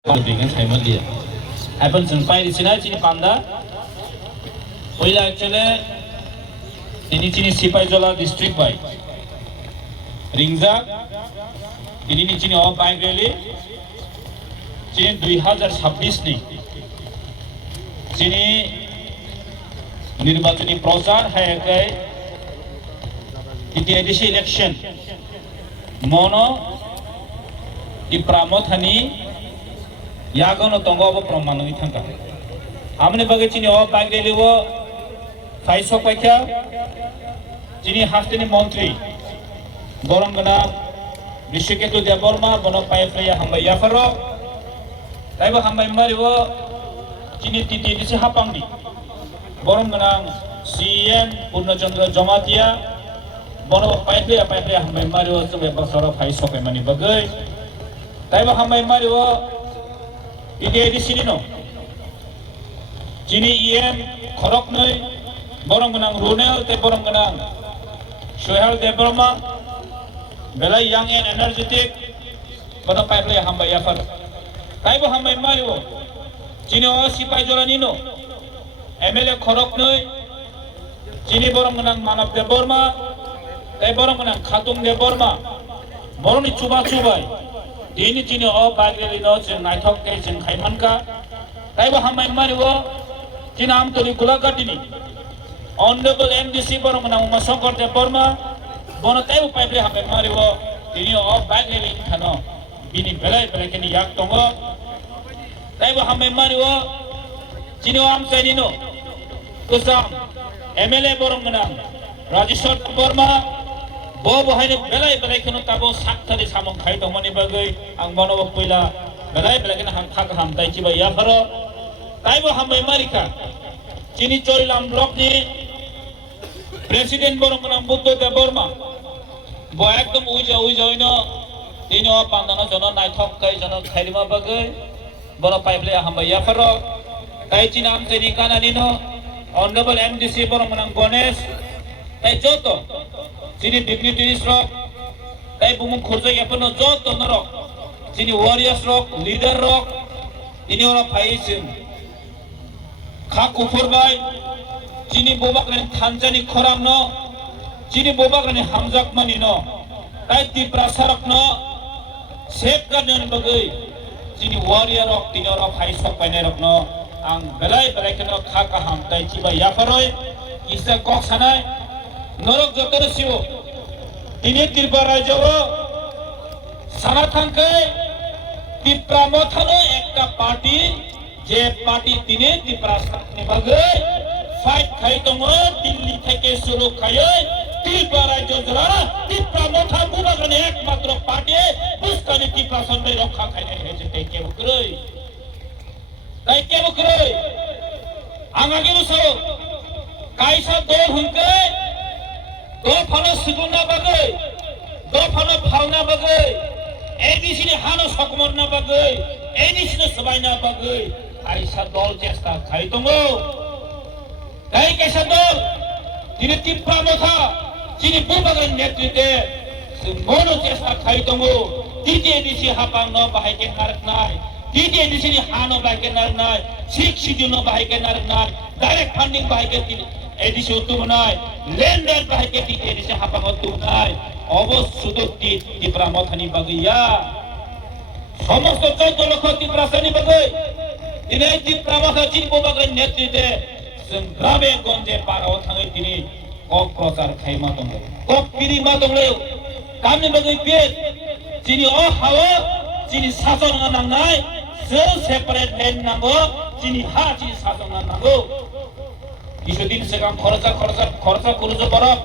Dengan saya melihat. Apple sampai di sini cini panda. Oila actually ini cini Sipaijola district by. Ringza ini cini all bank rally. Cini 2026 nih. Cini নির্বাচনী প্রচার হয়ে গেছে দ্বিতীয় দেশে election মনো ইপ্রামথানি यागोनो तंगो अब प्रमाणुई थांका आमने बगे चिनी ओ बागरेलिवो फाइसो पाइखा चिनी हास्टेनि मंत्री गरमगना बिश्वकेतु देबरमा बनो पाइफ्रेया हामबाय याफारो ताइबो हामबाय मारिवो चिनी टिटि दिसि हापांनि गरमगना सीएम पूर्णचंद्र जमातिया बनो पाइफ्रेया हामबाय मारिवो जोबे बसरो फाइसो पाइमानि बगै ताइबो हामबाय मारिवो Ini di sini no. Cini IM khorok noi borong genang Runel te borong genang Sohel Debroma belai young and energetic pada pipeline hamba yafar. Kaibo hamba mariwo. Cini o Sipaijola nino. MLA khorok noi Cini borong genang Manav Debroma te borong genang Khatung Debroma borong ni cuba-cubai. Ini cini o bagel ino cing naithok ke cing khaiman ka taibo hamai mariwo cina am toli gulagat ini honorable MDC borong na umasongkor de borma bono taibo pipeline hamai mariwo ini o bagel in khano bini belai keni yak tongo taibo hamai mariwo cini o am kainino kusam MLA borong na Rajeshwar Borma Bobo haine belai keno tabo saktari samong khai tomani bagai ang bono poila belai kena ham thak ham tai chiba ya faro taibo hambai marika chini chorilam block ni president borong nam Buddha Deborma bo ekdom uja oino tino pandana jono naithok kai jono khailima bagai bono pipeline hambai ya faro tai chinam teni kana nino honorable MDC borong nam Ganesh tai joto Sini dignitaries rock, tapi bumung kerja ya penuh jodoh norok. Sini warriors rock, leader rock, ini orang paisim. Kak kufur bay, sini bobak ni Tanzani koram no, sini bobak ni Hamzak mani no, tapi di prasarak no, safeguard bagai, sini warrior rock, ini orang paisok paine rock no, ang belai kena kak ham, tapi ciba ya faroy, kisah kok sanai. Norok jotor siwo ini Tripura jawo sanatangke Tipramothano ekta party je party tine Tripura ni bagai fight khai tongo Delhi theke shuru khai Tripura jojra Tipramotha bubagane ekmatro party buskani Tripura sonde rokha khai heje teke bukroi angage uso kaisa dol hunke do phano siguna bagai do phano phauna bagai ABC ni hano sakmor na bagai ABC ni sabai na bagai aisa dol chesta khai tongo kai kaisa dol tini Tipramotha chini bubagan netrite mono chesta khai tongo titi ABC hapang no bahai ke narak nai titi ABC ni hano bahai ke narak nai shikshidu no bahai ke narak nai direct funding bahai ke এদিশে উত্তম নয় লেনদেন বাহিকে ঠিক এদিশে হাপাং উত্তম নয় অবশ্যই Tipramotha বাগিয়া সমস্ত 14 লক্ষ Tiprasaনি বাগৈ তিনি Tipramotha চিনব বাগৈ নেতৃত্বে গ্রামে গঞ্জে পাড়াও থাঙে তিনি কক প্রচার খাইমা দङ কক পিরিমা দङলে কামনি বাগৈ পেট চিনি অ হাওয়া চিনি শাসন নাংনাই সে সেপারেট লেন নাঙ্গো চিনি হা চিনি শাসন নাঙ্গো কিছুদিন से काम खर्चा कुरुजो बरफ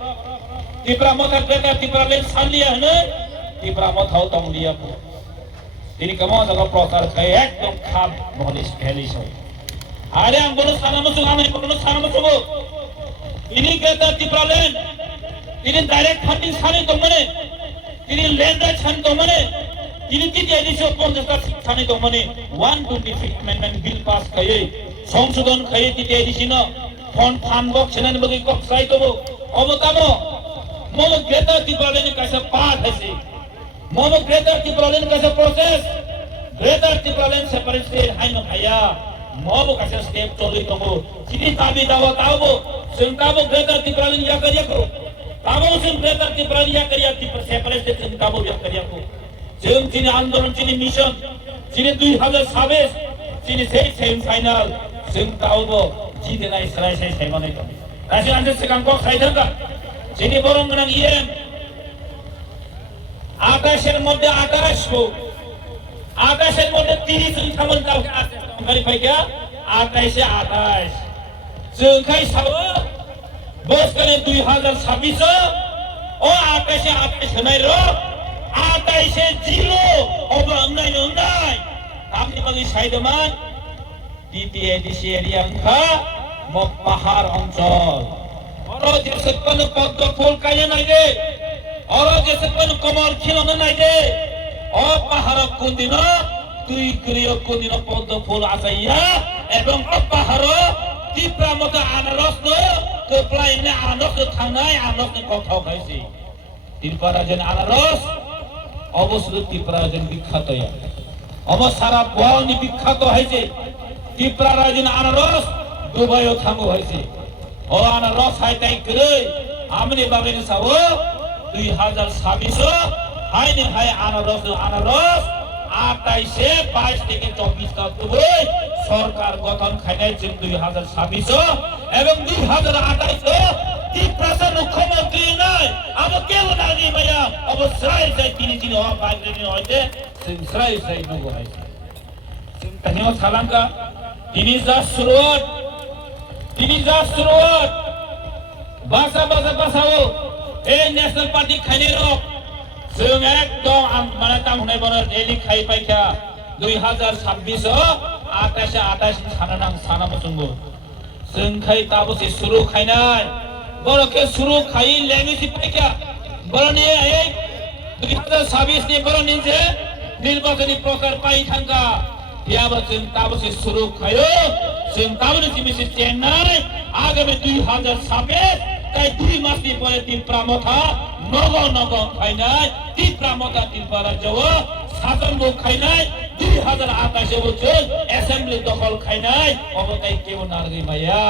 Tipramotha बेटा Tripura ले सालिया है ने Tipramotha हो तंग लिया को ini kamu jaga प्रचार kai ekdom khab bolis helis hoy are ang bono sana masuk ame bono sana masuk ini kata Tripura len ini direct funding sane to mane ini lender chan to mane ini titi edisho 50 sane to mane 126 amendment bill pass kai সংশোধন kai titi edisino phone ফানবক ছেলেন বগি কক সাই তবো অবতামো মম greater Tripura len kaisa path hase মম greater Tripura len kaisa process Greater Tipraland separate state haino haya mobo kasa step choli tongo sini tabi dawa tabo sing tabo Greater Tipraland ya kariya ko tabo sing Greater Tipraland ya kariya separate state sing tabo ya kariya ko sing sini andolon sini mission sini 2026 sini same final sing tabo jite nai sarai sai sai manai kami kasi ande sekang kok sai thanga sini borong nang iem আকাশের মধ্যে আকাশ হোক আকাশের মধ্যে 30 থামন দাও গাড়ি ফাইকা আকাশে আকাশ जोंखाय साबो बोसकाने 2026 ও আকাশে আকাশ হনাই র আকাশে জিরো অবা নাই নাই আপনি বাকি সাইদমান দ্বিতীয় দেশে এরিয়া খা মক পাহাড় অঞ্চল বড় যে সকল পদ্ম ফুল কায়ে নাই রে और जैसे कोन कमल खिलन নাই দে ও পাহাড় কোন দিন তুই ক্রিয় কোন দিন পদ্ম ফুল আসাইয়া এবং ও পাহাড় তীব্রা মত আনারস ন কপ্লাইনে আনস থানাই আনস কথা খাইছি ত্রিপুরা যেন আনারস অবশ্যই ত্রিপুরা যেন বিখ্যাত অবশ্য সারা বনি বিখ্যাত হয়েছে ত্রিপুরা যেন আনারস দুবাইও থামো হয়েছে ও আনারস হাইতাই করে আমনে বাবেন সাও 2026 হাইনে হাই আনারস 28 22 থেকে 24 অক্টোবর সরকার গঠন খাইনাই 2026 এবং 2028 ত্রিপুরা মুখ্যমন্ত্রী নাই আবার কেউ নাগি ভাইয়া অবশ্যই সেই তিনি হওয়া বাইরে হইতে সিংসরাই সেই নগো হইছে সিংতানিও সালাঙ্কা তিনি যা শুরুয়াত বাসাও এই ন্যাশনাল পার্টি খাইনে রক जों एकदम माने ताम होनाय बनो रेली खाइ पाइखा 2026 28 साना साना मसंगो जों खाइ ताबसे सुरु खाइनाय बरके सुरु खाइ लेमिसि पाइखा बरने এই 2026 नि बरने जे নির্বাচনী প্রকার পাই থাকা ইয়াবা जों ताबसे सुरु खायो जों ताबने जिमिसि চেন্নাই আগামী 2026 তাই 2 মাস পরে ত্রিপুরা মথা নগ খাইনাই ত্রিপুরা মথা ত্রিপুরা যাও শাসন খাইনাই 2028 বছর অ্যাসেম্বলি দখল খাইনাই অবতাই কেউ নারগি মাইয়া